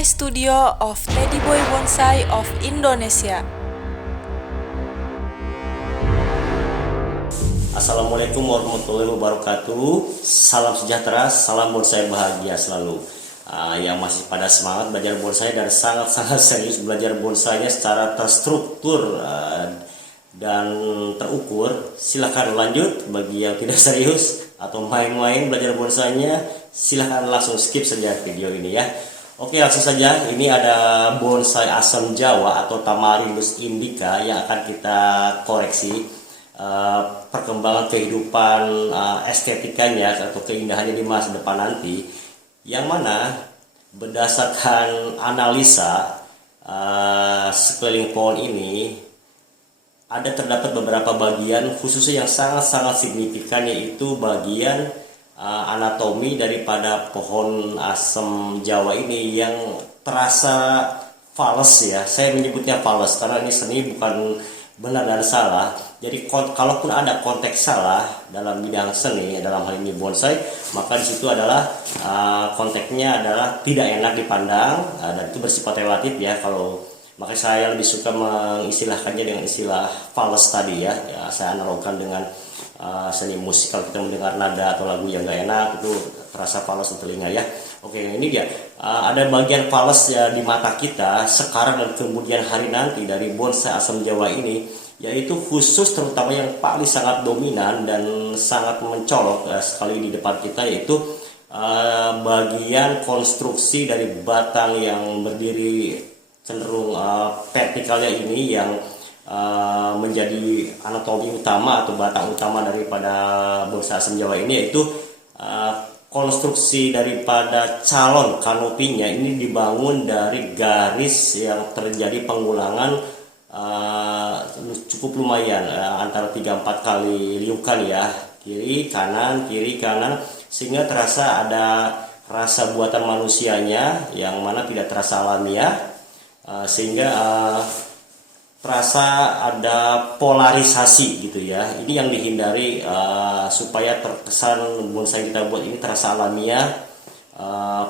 Bonsai Studio of Teddy Boy Bonsai of Indonesia. Assalamualaikum warahmatullahi wabarakatuh. Salam sejahtera, salam bonsai bahagia selalu. Yang masih pada semangat belajar bonsai dan sangat-sangat serius belajar bonsainya secara terstruktur dan terukur, silahkan lanjut. Bagi yang tidak serius atau main-main belajar bonsainya, silahkan langsung skip saja video ini ya. Oke, langsung saja. Ini ada bonsai asam Jawa atau Tamarindus indica yang akan kita koreksi perkembangan kehidupan estetikanya atau keindahannya di masa depan nanti, yang mana berdasarkan analisa sekeliling pohon ini terdapat beberapa bagian khususnya yang sangat-sangat signifikan, yaitu bagian anatomi daripada pohon asam Jawa ini yang terasa fals ya. Saya menyebutnya fals karena ini seni, bukan benar dan salah. Jadi kalaupun ada konteks salah dalam bidang seni, dalam hal ini bonsai, maka di situ adalah konteksnya adalah tidak enak dipandang dan itu bersifat relatif ya. Maka saya lebih suka mengistilahkannya dengan istilah fals tadi ya. Saya analogkan dengan seni musik. Kalau kita mendengar nada atau lagu yang gak enak, itu terasa fals di telinga ya. Oke, ini dia. Ada bagian fals ya di mata kita sekarang dan kemudian hari nanti dari bonsai asam Jawa ini, yaitu khusus terutama yang paling sangat dominan dan sangat mencolok sekali di depan kita, yaitu bagian konstruksi dari batang yang berdiri cenderung vertikalnya ini, yang menjadi anatomi utama atau batang utama daripada bonsai asam Jawa ini, yaitu konstruksi daripada calon kanopinya ini dibangun dari garis yang terjadi pengulangan cukup lumayan, antara 3-4 kali liukan ya, kiri kanan, sehingga terasa ada rasa buatan manusianya yang mana tidak terasa alamiah, sehingga terasa ada polarisasi gitu ya. Ini yang dihindari supaya terkesan bonsai kita buat ini terasa alamiah.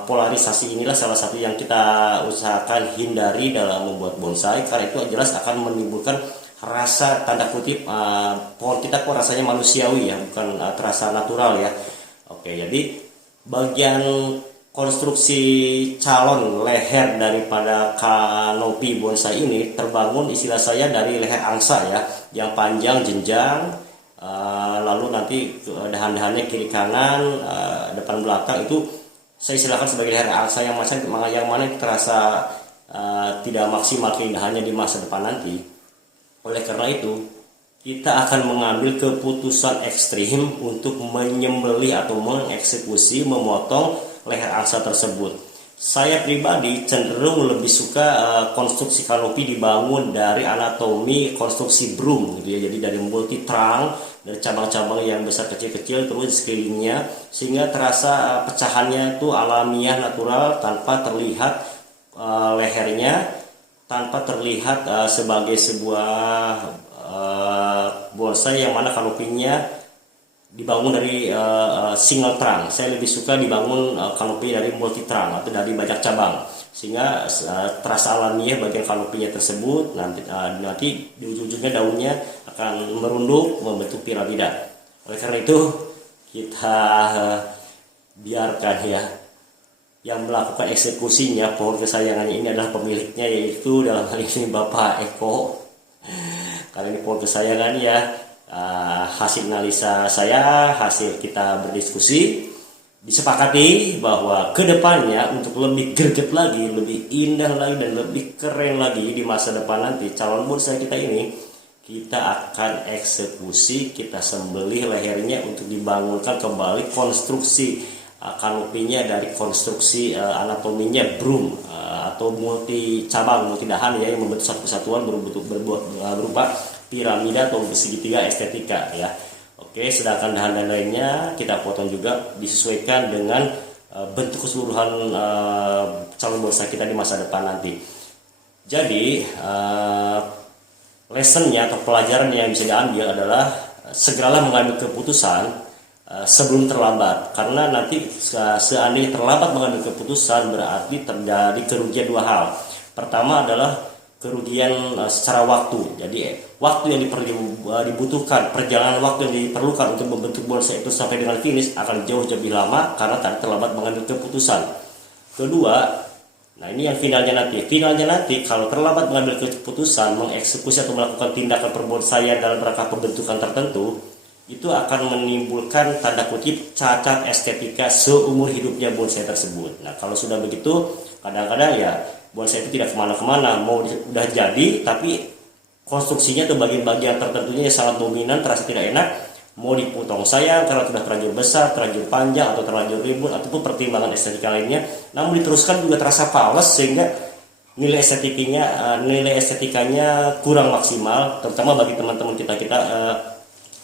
Polarisasi inilah salah satu yang kita usahakan hindari dalam membuat bonsai, karena itu jelas akan menimbulkan rasa tanda kutip pohon kita kok rasanya manusiawi ya, bukan terasa natural ya. Oke, jadi bagian konstruksi calon leher daripada kanopi bonsai ini terbangun, istilah saya, dari leher angsa ya, yang panjang jenjang, lalu nanti dahan-dahannya kiri kanan, depan belakang, itu saya istilahkan sebagai leher angsa yang mana terasa tidak maksimal keindahannya di masa depan nanti. Oleh karena itu, kita akan mengambil keputusan ekstrim untuk menyembelih atau mengeksekusi, memotong leher angsa tersebut. Saya pribadi cenderung lebih suka konstruksi kanopi dibangun dari anatomi konstruksi broom gitu ya. Jadi dari multi trunk, dari cabang-cabang yang besar kecil-kecil terus sekelilingnya, sehingga terasa pecahannya itu alamiah, natural, tanpa terlihat lehernya, tanpa terlihat sebagai sebuah bonsai yang mana kanopinya dibangun dari single trunk. Saya lebih suka dibangun kanopi dari multi trunk atau dari banyak cabang, sehingga terasa alamiah bagian kanopinya tersebut. Nanti di ujung-ujungnya daunnya akan merunduk membentuk piramida. Oleh karena itu, kita biarkan ya, yang melakukan eksekusinya, pohon kesayangannya ini adalah pemiliknya, yaitu dalam hal ini Bapak Eko. Karena ini pohon kesayangan ya. Hasil analisa saya, hasil kita berdiskusi, disepakati bahwa kedepannya untuk lebih greget lagi, lebih indah lagi, dan lebih keren lagi di masa depan nanti, calon bonsai kita ini, kita akan eksekusi, kita sembelih lehernya untuk dibangunkan kembali konstruksi kanopinya dari konstruksi anatominya broom atau multi cabang, multi dahan ya, yang membentuk satu kesatuan berupa piramida atau segitiga estetika ya. Oke, sedangkan dahan lainnya kita potong juga disesuaikan dengan bentuk keseluruhan calon bonsai kita di masa depan nanti. Jadi lessonnya atau pelajaran yang bisa diambil adalah segeralah mengambil keputusan sebelum terlambat, karena nanti seandainya terlambat mengambil keputusan berarti terjadi kerugian dua hal. Pertama adalah kerugian secara waktu, jadi waktu yang dibutuhkan, perjalanan waktu yang diperlukan untuk membentuk bonsai itu sampai dengan finish akan jauh lebih lama karena terlambat mengambil keputusan. Kedua, nah ini yang finalnya nanti kalau terlambat mengambil keputusan, mengeksekusi atau melakukan tindakan perbonsaian dalam rangka pembentukan tertentu, itu akan menimbulkan tanda kutip cacat estetika seumur hidupnya bonsai tersebut. Nah kalau sudah begitu, kadang-kadang ya bonsai itu tidak kemana-kemana, mau udah jadi tapi konstruksinya atau bagian-bagian tertentunya yang sangat dominan, terasa tidak enak, mau dipotong sayang karena sudah terlanjur besar, terlanjur panjang, atau terlanjur ribut, ataupun pertimbangan estetika lainnya, namun diteruskan juga terasa fals sehingga nilai estetikanya kurang maksimal, terutama bagi teman-teman kita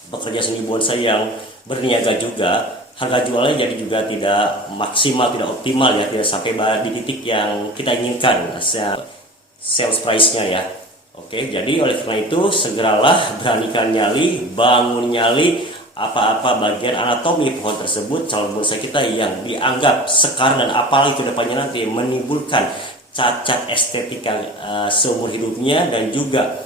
pekerja seni bonsai yang berniaga juga. Harga jualnya jadi juga tidak maksimal, tidak optimal ya, tidak sampai di titik yang kita inginkan sales price-nya ya. Oke, jadi oleh karena itu segeralah beranikan nyali, bangun nyali apa-apa bagian anatomi pohon tersebut, calon bonsai kita yang dianggap sekar dan apalagi kedepannya nanti menimbulkan cacat estetika seumur hidupnya dan juga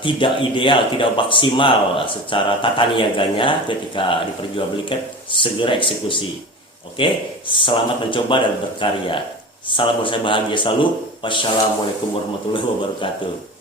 tidak ideal, tidak maksimal secara tata niaganya ketika diperjualbelikan, segera eksekusi. Oke, selamat mencoba dan berkarya. Salam bonsai bahagia selalu. Wassalamualaikum warahmatullahi wabarakatuh.